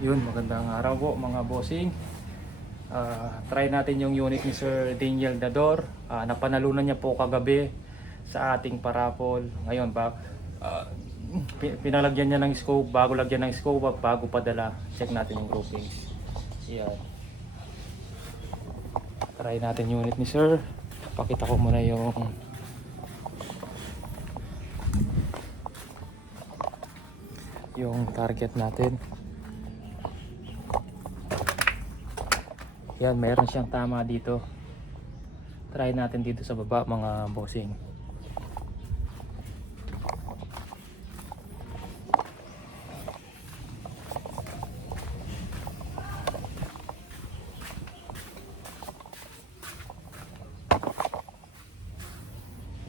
Yun, magandang araw po mga bossing. Ah, try natin yung unit ni Sir Daniel Dador. Ah, napanalunan niya po kagabi sa ating parapol. Ngayon ba pi- pinalagyan niya ng scope, bago lagyan ng scope, bago padala. Check natin yung grouping. Yan. Try natin yung unit ni Sir. Pakita ko muna yung yung target natin. Yan, meron siyang tama dito. Try natin dito sa baba mga bossing.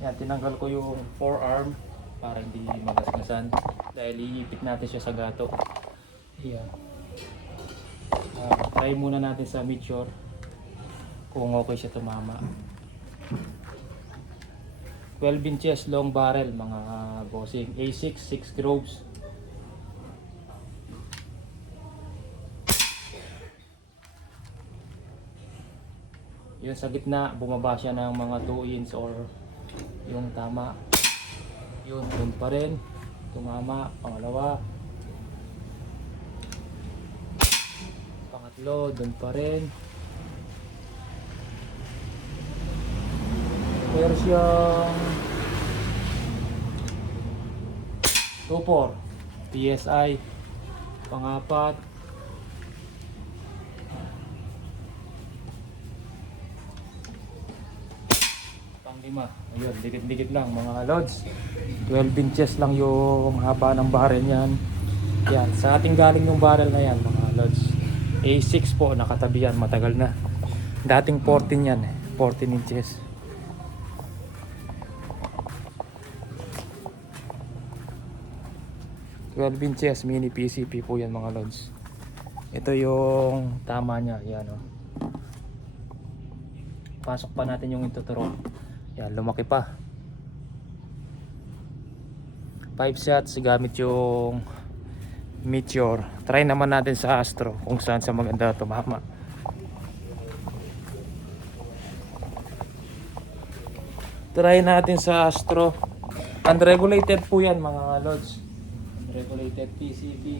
Yan, tinanggal ko yung forearm para hindi magasgasan dahil iipit natin siya sa gato. Yan. Try muna natin sa mid-shore kung okay siya tumama. 12 inches long barrel mga bossing. A6, 6 groves. Yun sa gitna, bumaba siya ng mga 2 inch or yung tama. Yun, yun pa rin. Tumama, pangalawa. Pangatlo, doon pa rin. Meron siyang 2-4 PSI Pangapat. Panglima. Ayun, dikit-dikit lang mga lods. 12 inches lang yung haba ng barrel niyan. Yan, sa ating galing yung barrel na yan mga A6 po, nakatabi yan, matagal na. Dating 14 yan eh, 14 inches. 12 inches mini PCP po yan mga lods. Ito yung tama niya yan o pasok pa natin yung intuturo yan lumaki pa. 5 shots gamit yung Meteor. Try naman natin sa Astro kung saan sa maganda tumama. Try natin sa Astro. Unregulated po yan mga lods. Regulated PCB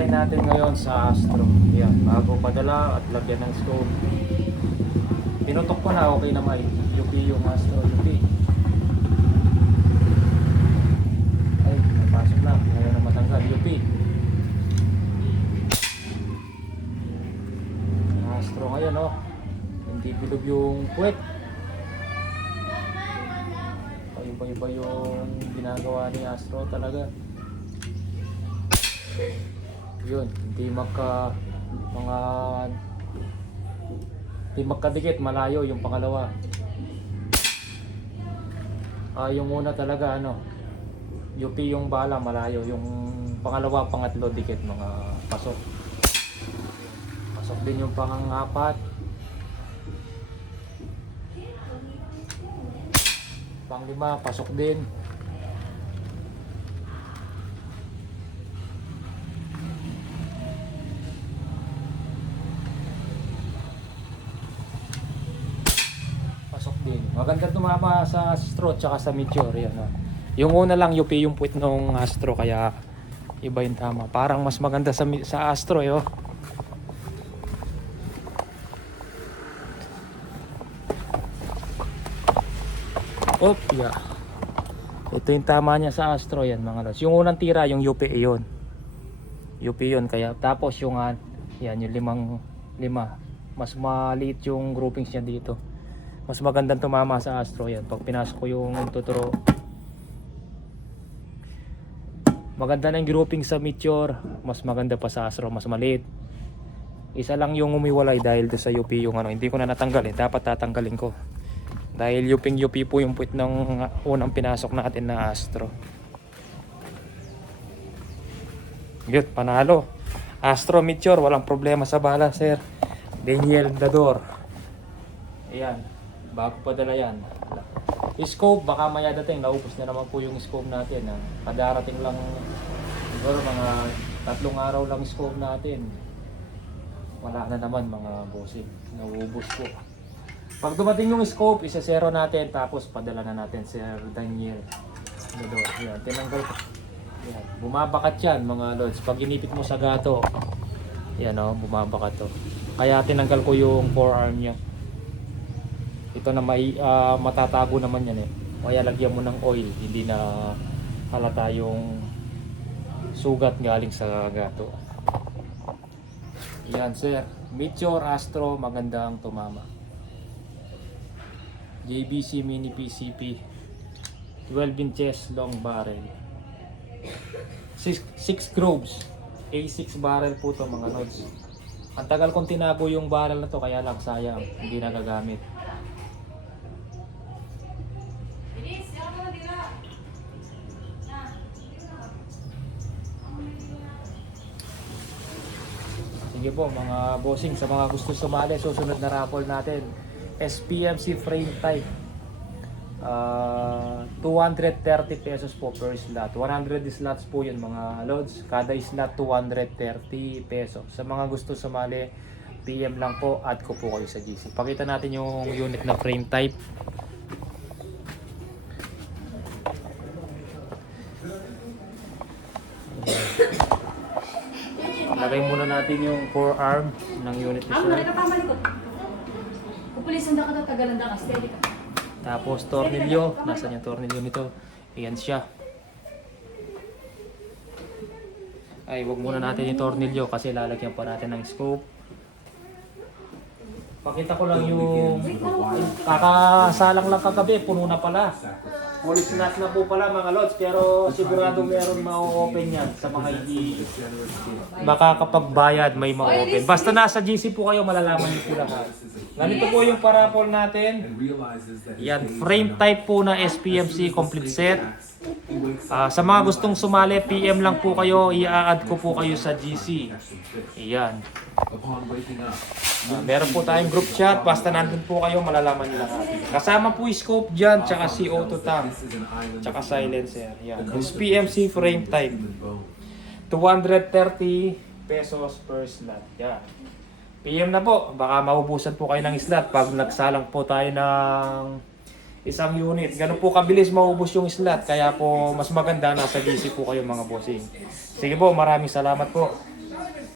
Try natin ngayon sa Astro yan, bago padala at lagyan ng scope pinutok ko na okay naman UP yung Astro UP ay napasok na ngayon na matanggal UP Astro ngayon oh. Hindi bilog yung puwet. Iba-iba yung ginagawa ni Astro talaga. Yun, hindi magka mga hindi magkadikit, malayo yung pangalawa. Ah, yung una talaga ano, UP yung bala, malayo. Yung pangalawa, pangatlo, dikit, mga pasok. Pasok din yung pangapat. Panglima, pasok din. Pasok din. Maganda tumama sa Astro tsaka sa Meteor. Yan, oh. Yung una lang UP yung puwit nung Astro kaya iba yung tama. Parang mas maganda sa, sa Astro eh, oh. Op, yeah. Ito yung tama niya sa Astro yan mga lods. Yung unang tira, yung UP yun. UP yun. Kaya, tapos yung, ah, yan, yung limang, lima. Mas maliit yung groupings niya dito. Mas magandang tumama sa Astro yan. Pag pinasok ko yung tuturo. Maganda na yung grouping sa Meteor. Mas maganda pa sa Astro. Mas maliit. Isa lang yung umiwalay dahil sa UP yung ano. Hindi ko na natanggal eh. Dapat tatanggalin ko. Dahil yuping yupi po yung puwit ng unang pinasok natin na Astro. Yun, panalo. Astro Meteor, walang problema sa bala, sir. Daniel Dador. Ayan. Bago pa dala yan. Scope, baka maya dating. Naubos na naman po yung scope natin. Ha? Kadarating lang, siguro mga tatlong araw lang scope natin. Wala na naman mga bossing. Nauubos po. Pag dumating yung scope, isa-zero natin. Tapos padala na natin Sir Daniel. Dador. Ayan, tinanggal ko. Ayan. Bumabakat yan mga lods. Pag inipit mo sa gato, yan o, bumabakat to. Kaya tinanggal ko yung forearm niya. Ito na may ah, matatago naman yan eh. Kaya lagyan mo ng oil, hindi na halata yung sugat galing sa gato. Yan sir, Meteor Astro magandang tumama. JBC Mini PCP 12 inches long barrel 6, 6 grooves A6 barrel po to mga nods ang tagal kong tinago yung barrel na to kaya lang sayang hindi nagagamit Sige po mga bossing sa mga gusto sumali susunod na raffle natin. SPMC frame type. Ah, 230 pesos po per slot. 100 slots po yun mga loads kada slot 230 pesos. Sa mga gusto sumali PM lang po add ko po kayo sa GC pakita natin yung unit na frame type Lagay muna natin yung forearm ng unit ni Ako, sir. mereka pa malikot. Pupulisan daw ka daw, tagalan daw ka, steady ka. Tapos tornilyo, nasaan yung tornilyo nito? Ayan siya. Ay, wag muna natin yung tornilyo kasi lalagyan pa natin ng scope. Pakita ko lang yung kakasalang lang kagabi, puno na pala. Police nut na po pala mga lods, pero sigurado meron ma-open yan sa mga hindi makakapagbayad may ma-open. Basta nasa GC po kayo, malalaman niyo po lahat. Ganito po yung parapol natin. Yan, frame type po na SPMC complete set. Ah, sa mga gustong sumali, PM lang po kayo, i-add ko po kayo sa GC. Yan. Ah, meron po tayong group chat, basta nandun po kayo, malalaman nyo lahat. Kasama po yung scope dyan, tsaka CO2 tank, tsaka silencer. Yan. SPMC frame type. 230 pesos per slot. Yan. PM na po, baka maubusan po kayo ng slot pag nagsalang po tayo ng isang unit. Ganun po kabilis maubos yung slot, kaya po mas maganda nasa GC po kayo mga bossing. Sige po, maraming salamat po.